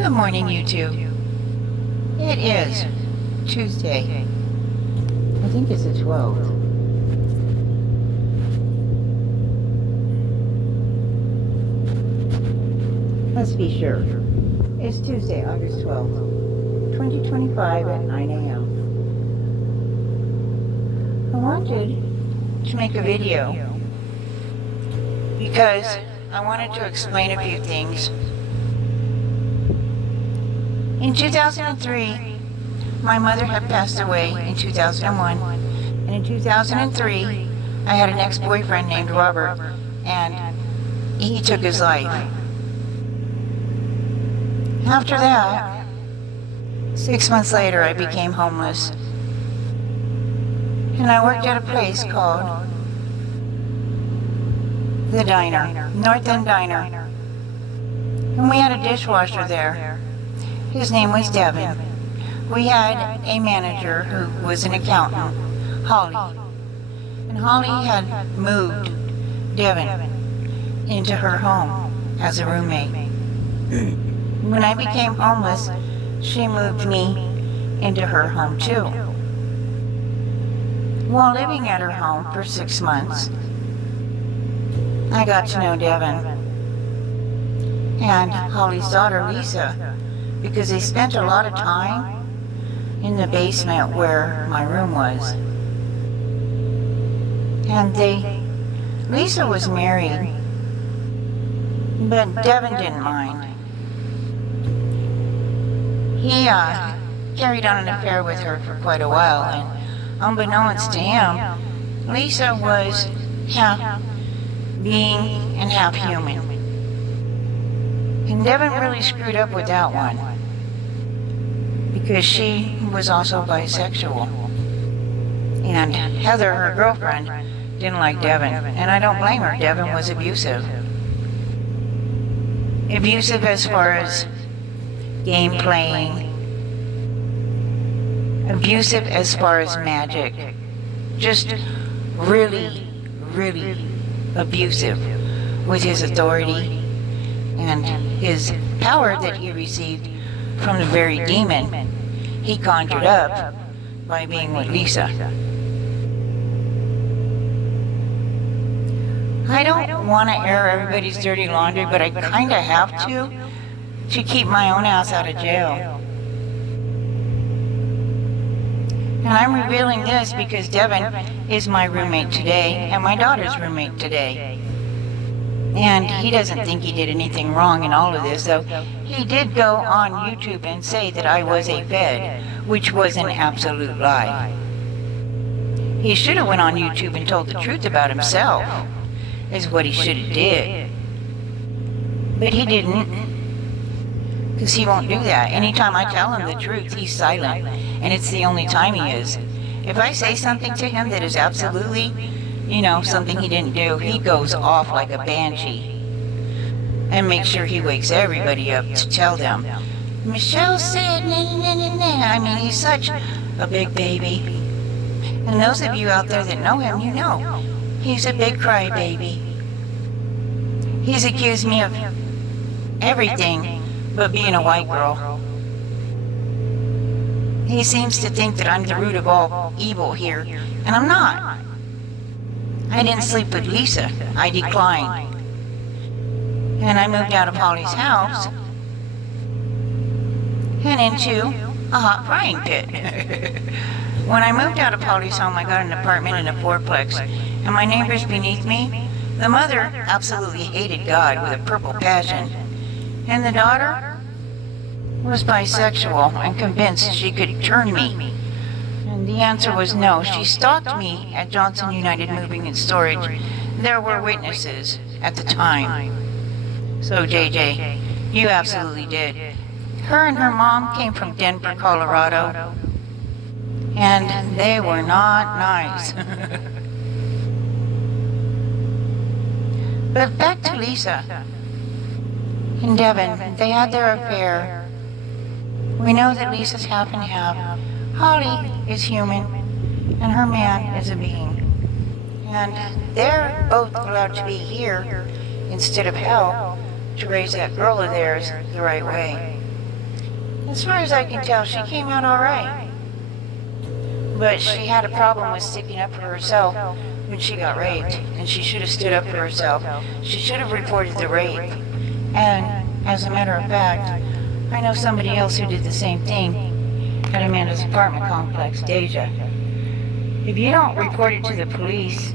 Good morning, YouTube. It is Tuesday. I think it's the 12th. Let's be sure. It's Tuesday, August 12th, 2025 at 9 a.m. I wanted to make a video because I wanted to explain a few things. In 2003, my mother had passed away in 2001, and in 2003, I had an ex-boyfriend named Robert, and he took his life. After that, 6 months later, I became homeless, and I worked at a place called the Diner, North End Diner, and we had a dishwasher there. His name was Devin. We had a manager who was an accountant, Holly. And Holly had moved Devin into her home as a roommate. When I became homeless, she moved me into her home too. While living at her home for 6 months, I got to know Devin and Holly's daughter, Lisa, because they spent a lot of time in the basement where my room was. And Lisa was married, but Devin didn't mind. He carried on an affair with her for quite a while, and unbeknownst to him, Lisa was half being and half human. And Devin really screwed up with that one, because she was also bisexual. And Heather, her girlfriend, didn't like Devin, and I don't blame her. Devin was abusive. Abusive as far as game playing, abusive as far as magic, just really, really abusive with his authority and his power that he received from the very demon he conjured up by being with Lisa. I don't want to air everybody's dirty laundry, but I kind of have to keep my own ass out of jail. And I'm revealing this because Devin is my roommate today and my daughter's roommate today. And he doesn't think he did anything wrong in all of this, though he did go on YouTube and say that I was a fed, which was an absolute lie. He should have went on YouTube and told the truth about himself, is what he should have did. But he didn't, because he won't do that. Anytime I tell him the truth, he's silent, and it's the only time he is. If I say something to him that is absolutely, something he didn't do, he goes off like a banshee and makes sure he wakes everybody up to tell them, Michelle said, nah, nah, nah, nah. I mean, he's such a big baby. And those of you out there that know him, you know, he's a big crybaby. He's accused me of everything but being a white girl. He seems to think that I'm the root of all evil here, and I'm not. I didn't sleep with Lisa. I declined. And I moved out of Holly's house and into a hot frying pit. When I moved out of Holly's home, I got an apartment in a fourplex, and my neighbors beneath me, the mother absolutely hated God with a purple passion, and the daughter was bisexual and convinced she could turn me. And the answer was no. She stalked me at Johnson United Moving and Storage. There were witnesses at the time. So JJ, you absolutely did. Her and her mom came from Denver, Colorado, and they were not nice. But back to Lisa and Devin. They had their affair. We know that Lisa's half and half. Holly is human, and her man is a being. And they're both allowed to be here instead of hell to raise that girl of theirs the right way. As far as I can tell, she came out all right. But she had a problem with sticking up for herself when she got raped, and she should have stood up for herself. She should have reported the rape. And as a matter of fact, I know somebody else who did the same thing at Amanda's apartment complex, Deja. If you don't report it to the police,